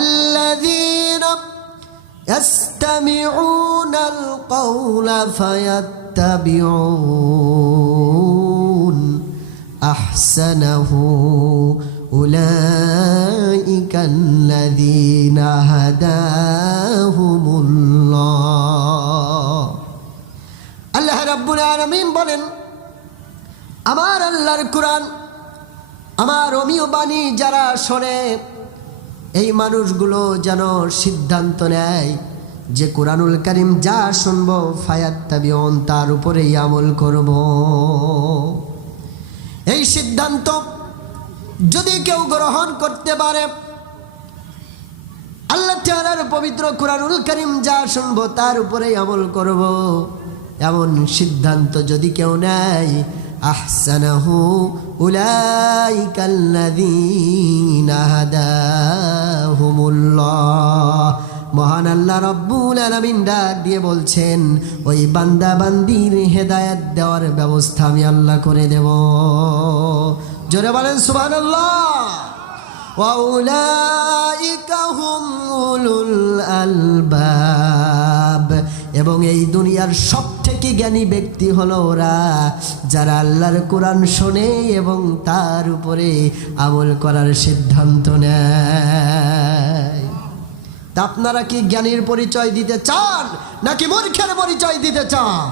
الذين يستمعون القول فيتبعون أحسنه أولئك الذين هداهم الله আল্লাহ রাব্বুল আলামিন বলেন, আমার আল্লাহর কোরআন, আমার অমীয় বাণী যারা শোনে, এই মানুষগুলো যেন সিদ্ধান্ত নেয় যে কোরআনুল কারীম যা শুনবো ফায়াত্তাবিউন, তার উপরেই আমল করব। এই সিদ্ধান্ত যদি কেউ গ্রহণ করতে পারে, আল্লাহ তাআলার পবিত্র কোরআনুল কারীম যা শুনবো তার উপরেই আমল করব, এমন সিদ্ধান্ত যদি কেউ নেয়, আহসানাহু উলাইকাল্লাযীনা হাদাহুমুল্লাহ, মহান আল্লাহ রাব্বুল আলামিন ডাক দিয়ে বলছেন, ওই বান্দা বান্দির হেদায়েত দেওয়ার ব্যবস্থা আমি আল্লাহ করে দেব। জোরে বলেন সুবহানাল্লাহ। ওয়া উলাইকা হুম উলুল আলবাব, এবং এই দুনিয়ার সবথেকে জ্ঞানী ব্যক্তি হলো ওরা যারা আল্লাহর কোরআন শোনে এবং তার উপরে আমল করার সিদ্ধান্ত নেয়। তা আপনারা কি জ্ঞানীর পরিচয় দিতে চান নাকি মূর্খের পরিচয় দিতে চান?